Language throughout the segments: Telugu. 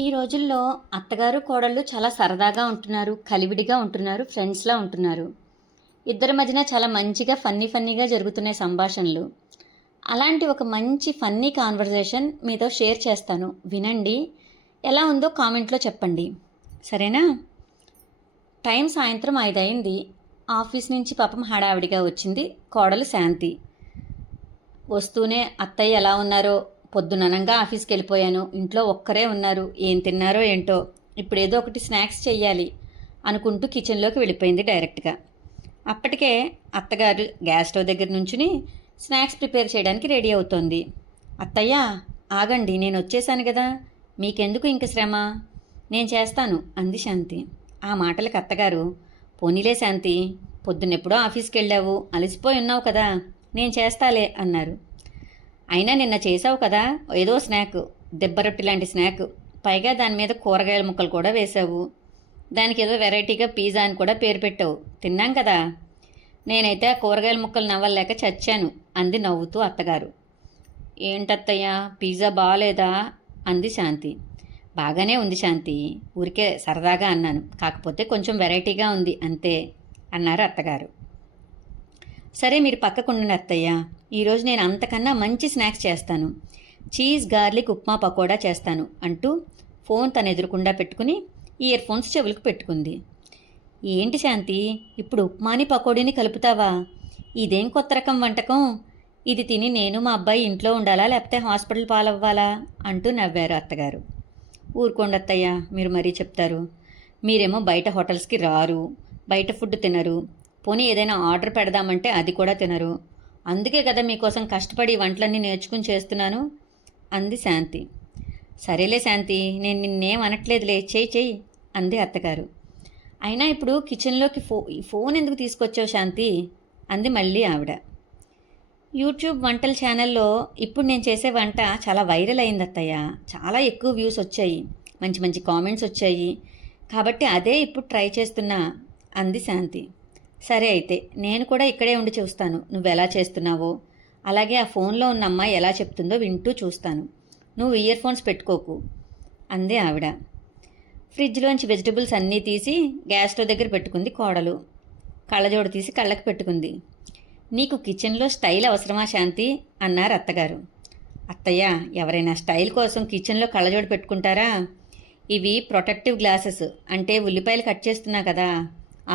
ఈ రోజుల్లో అత్తగారు కోడళ్ళు చాలా సరదాగా ఉంటున్నారు, కలివిడిగా ఉంటున్నారు, ఫ్రెండ్స్లా ఉంటున్నారు. ఇద్దరి మధ్యన చాలా మంచిగా ఫన్నీగా జరుగుతున్నాయి సంభాషణలు. అలాంటి ఒక మంచి ఫన్నీ కాన్వర్జేషన్ మీతో షేర్ చేస్తాను, వినండి. ఎలా ఉందో కామెంట్లో చెప్పండి, సరేనా? టైం సాయంత్రం 5 అయింది. ఆఫీస్ నుంచి పాపం హడావిడిగా వచ్చింది కోడలు శాంతి. వస్తూనే అత్తయ్య ఎలా ఉన్నారో, పొద్దుననంగా ఆఫీస్కి వెళ్ళిపోయాను, ఇంట్లో ఒక్కరే ఉన్నారు, ఏం తిన్నారో ఏంటో, ఇప్పుడు ఏదో ఒకటి స్నాక్స్ చెయ్యాలి అనుకుంటూ కిచెన్లోకి వెళ్ళిపోయింది డైరెక్ట్గా. అప్పటికే అత్తగారు గ్యాస్ స్టవ్ దగ్గర నుంచుని స్నాక్స్ ప్రిపేర్ చేయడానికి రెడీ అవుతోంది. అత్తయ్య, ఆగండి, నేను వచ్చేసాను కదా, మీకెందుకు ఇంక శ్రమ, నేను చేస్తాను అంది శాంతి. ఆ మాటలకు అత్తగారు, పోనీలే శాంతి, పొద్దున్నెప్పుడో ఆఫీస్కి వెళ్ళావు, అలసిపోయి ఉన్నావు కదా, నేను చేస్తాలే అన్నారు. అయినా నిన్న చేసావు కదా ఏదో స్నాక్, దెబ్బరొట్టి లాంటి స్నాక్, పైగా దాని మీద కూరగాయల ముక్కలు కూడా వేసావు, దానికి ఏదో వెరైటీగా పిజ్జా అని కూడా పేరు పెట్టావు, తిన్నాం కదా. నేనైతే ఆ కూరగాయల ముక్కలు నవ్వలేక చచ్చాను అంది నవ్వుతూ అత్తగారు. ఏంటత్తయ్య, పిజ్జా బాగాలేదా అంది శాంతి. బాగానే ఉంది శాంతి, ఊరికే సరదాగా అన్నాను, కాకపోతే కొంచెం వెరైటీగా ఉంది అంతే అన్నారు అత్తగారు. సరే, మీరు పక్కకుండండి అత్తయ్య, ఈరోజు నేను అంతకన్నా మంచి స్నాక్స్ చేస్తాను, చీజ్ గార్లిక్ ఉప్మా పకోడా చేస్తాను అంటూ ఫోన్ తను ఎదురుకుండా పెట్టుకుని ఇయర్ ఫోన్స్ చెవులకు పెట్టుకుంది. ఏంటి శాంతి, ఇప్పుడు ఉప్మాని పకోడీని కలుపుతావా, ఇదేం కొత్త రకం వంటకం, ఇది తిని నేను మా అబ్బాయి ఇంట్లో ఉండాలా లేకపోతే హాస్పిటల్ పాలవ్వాలా అంటూ నవ్వారు అత్తగారు. ఊరుకోండి అత్తయ్య, మీరు మరీ చెప్తారు, మీరేమో బయట హోటల్స్కి రారు, బయట ఫుడ్ తినరు, పోనీ ఏదైనా ఆర్డర్ పెడదామంటే అది కూడా తినరు, అందుకే కదా మీకోసం కష్టపడి వంటలన్నీ నేర్చుకుని చేస్తున్నాను అంది శాంతి. సరేలే శాంతి, నేను నిన్నేం అనట్లేదులే, చెయ్యి అంది అత్తగారు. అయినా ఇప్పుడు కిచెన్లోకి ఫోన్ ఎందుకు తీసుకొచ్చావు శాంతి అంది మళ్ళీ ఆవిడ. యూట్యూబ్ వంటల ఛానల్లో ఇప్పుడు నేను చేసే వంట చాలా వైరల్ అయింది అత్తయ్య, చాలా ఎక్కువ వ్యూస్ వచ్చాయి, మంచి మంచి కామెంట్స్ వచ్చాయి, కాబట్టి అదే ఇప్పుడు ట్రై చేస్తున్నా అంది శాంతి. సరే అయితే నేను కూడా ఇక్కడే ఉండి చూస్తాను, నువ్వెలా చేస్తున్నావో, అలాగే ఆ ఫోన్లో ఉన్న అమ్మాయి ఎలా చెప్తుందో వింటూ చూస్తాను, నువ్వు ఇయర్ ఫోన్స్ పెట్టుకోకు అంది ఆవిడ. ఫ్రిడ్జ్లోంచి వెజిటబుల్స్ అన్నీ తీసి గ్యాస్ స్టవ్ దగ్గర పెట్టుకుంది కోడలు. కళ్ళజోడు తీసి కళ్ళకు పెట్టుకుంది. నీకు కిచెన్లో స్టైల్ అవసరమా శాంతి అన్నారు అత్తగారు. అత్తయ్య, ఎవరైనా స్టైల్ కోసం కిచెన్లో కళ్ళజోడు పెట్టుకుంటారా, ఇవి ప్రొటెక్టివ్ గ్లాసెస్, అంటే ఉల్లిపాయలు కట్ చేస్తున్నా కదా,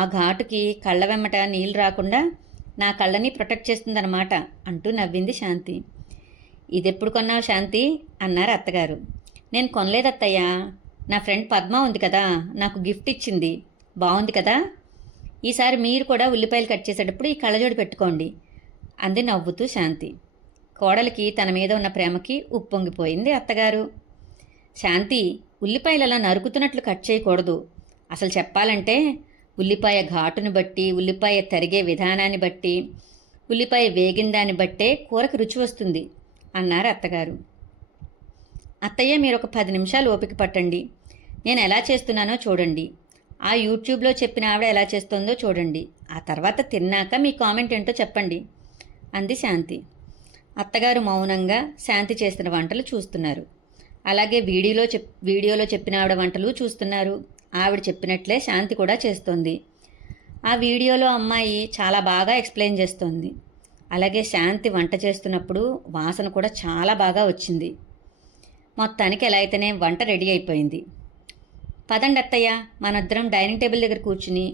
ఆ ఘాటుకి కళ్ళ వెమ్మట నీళ్ళు రాకుండా నా కళ్ళని ప్రొటెక్ట్ చేస్తుందన్నమాట అంటూ నవ్వింది శాంతి. ఇదెప్పుడు కొన్నావు శాంతి అన్నారు అత్తగారు. నేను కొనలేదత్తయ్య, నా ఫ్రెండ్ పద్మ ఉంది కదా, నాకు గిఫ్ట్ ఇచ్చింది, బాగుంది కదా, ఈసారి మీరు కూడా ఉల్లిపాయలు కట్ చేసేటప్పుడు ఈ కళ్ళజోడు పెట్టుకోండి అంది నవ్వుతూ శాంతి. కోడలికి తన మీద ఉన్న ప్రేమకి ఉప్పొంగిపోయింది అత్తగారు. శాంతి, ఉల్లిపాయలు అలా నరుకుతున్నట్లు కట్ చేయకూడదు, అసలు చెప్పాలంటే ఉల్లిపాయ ఘాటును బట్టి, ఉల్లిపాయ తరిగే విధానాన్ని బట్టి, ఉల్లిపాయ వేగిన దాన్ని బట్టే కూరకు రుచి వస్తుంది అన్నారు అత్తగారు. అత్తయ్య, మీరు ఒక 10 నిమిషాలు ఓపిక పట్టండి, నేను ఎలా చేస్తున్నానో చూడండి, ఆ యూట్యూబ్లో చెప్పిన ఆవిడ ఎలా చేస్తుందో చూడండి, ఆ తర్వాత తిన్నాక మీ కామెంట్ ఏంటో చెప్పండి అంది శాంతి. అత్తగారు మౌనంగా శాంతి చేస్తున్న వంటలు చూస్తున్నారు. అలాగే వీడియోలో చెప్పిన ఆవిడ వంటలు చూస్తున్నారు. ఆవిడ చెప్పినట్లే శాంతి కూడా చేస్తోంది. ఆ వీడియోలో అమ్మాయి చాలా బాగా ఎక్స్ప్లెయిన్ చేస్తోంది. అలాగే శాంతి వంట చేస్తున్నప్పుడు వాసన కూడా చాలా బాగా వచ్చింది. మొత్తానికి ఎలా అయితేనే వంట రెడీ అయిపోయింది. పదండి అత్తయ్య, మనిద్దరం డైనింగ్ టేబుల్ దగ్గర కూర్చుని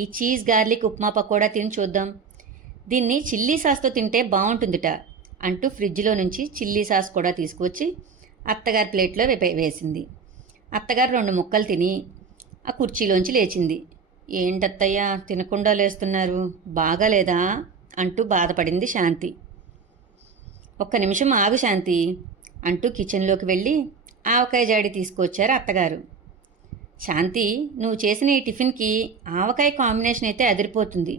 ఈ చీజ్ గార్లిక్ ఉప్మా పకోడా తిని చూద్దాం, దీన్ని చిల్లీ సాస్తో తింటే బాగుంటుందిట అంటూ ఫ్రిడ్జ్లో నుంచి చిల్లీ సాస్ కూడా తీసుకువచ్చి అత్తగారి ప్లేట్లో వేసింది. అత్తగారు 2 ముక్కలు తిని ఆ కుర్చీలోంచి లేచింది. ఏంటత్తయ్య, తినకుండా లేస్తున్నారు, బాగాలేదా అంటూ బాధపడింది శాంతి. ఒక్క నిమిషం ఆగు శాంతి అంటూ కిచెన్లోకి వెళ్ళి ఆవకాయ జాడి తీసుకొచ్చారు అత్తగారు. శాంతి, నువ్వు చేసిన ఈ టిఫిన్కి ఆవకాయ కాంబినేషన్ అయితే అదిరిపోతుంది,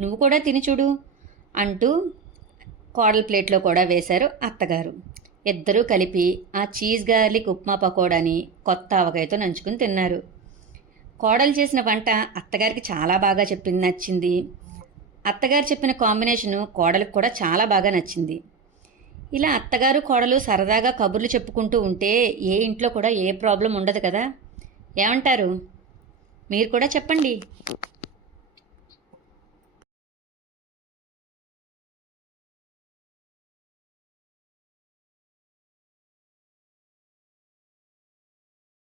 నువ్వు కూడా తిని చూడు అంటూ కోడల ప్లేట్లో కూడా వేశారు అత్తగారు. ఇద్దరూ కలిపి ఆ చీజ్ గార్లిక్ ఉప్మా పకోడాని కొత్త ఆవకాయతో నంచుకుని తిన్నారు. కోడలు చేసిన వంట అత్తగారికి చాలా బాగా నచ్చింది. అత్తగారు చెప్పిన కాంబినేషను కోడలకు కూడా చాలా బాగా నచ్చింది. ఇలా అత్తగారు కోడలు సరదాగా కబుర్లు చెప్పుకుంటూ ఉంటే ఏ ఇంట్లో కూడా ఏ ప్రాబ్లం ఉండదు కదా. ఏమంటారు? మీరు కూడా చెప్పండి.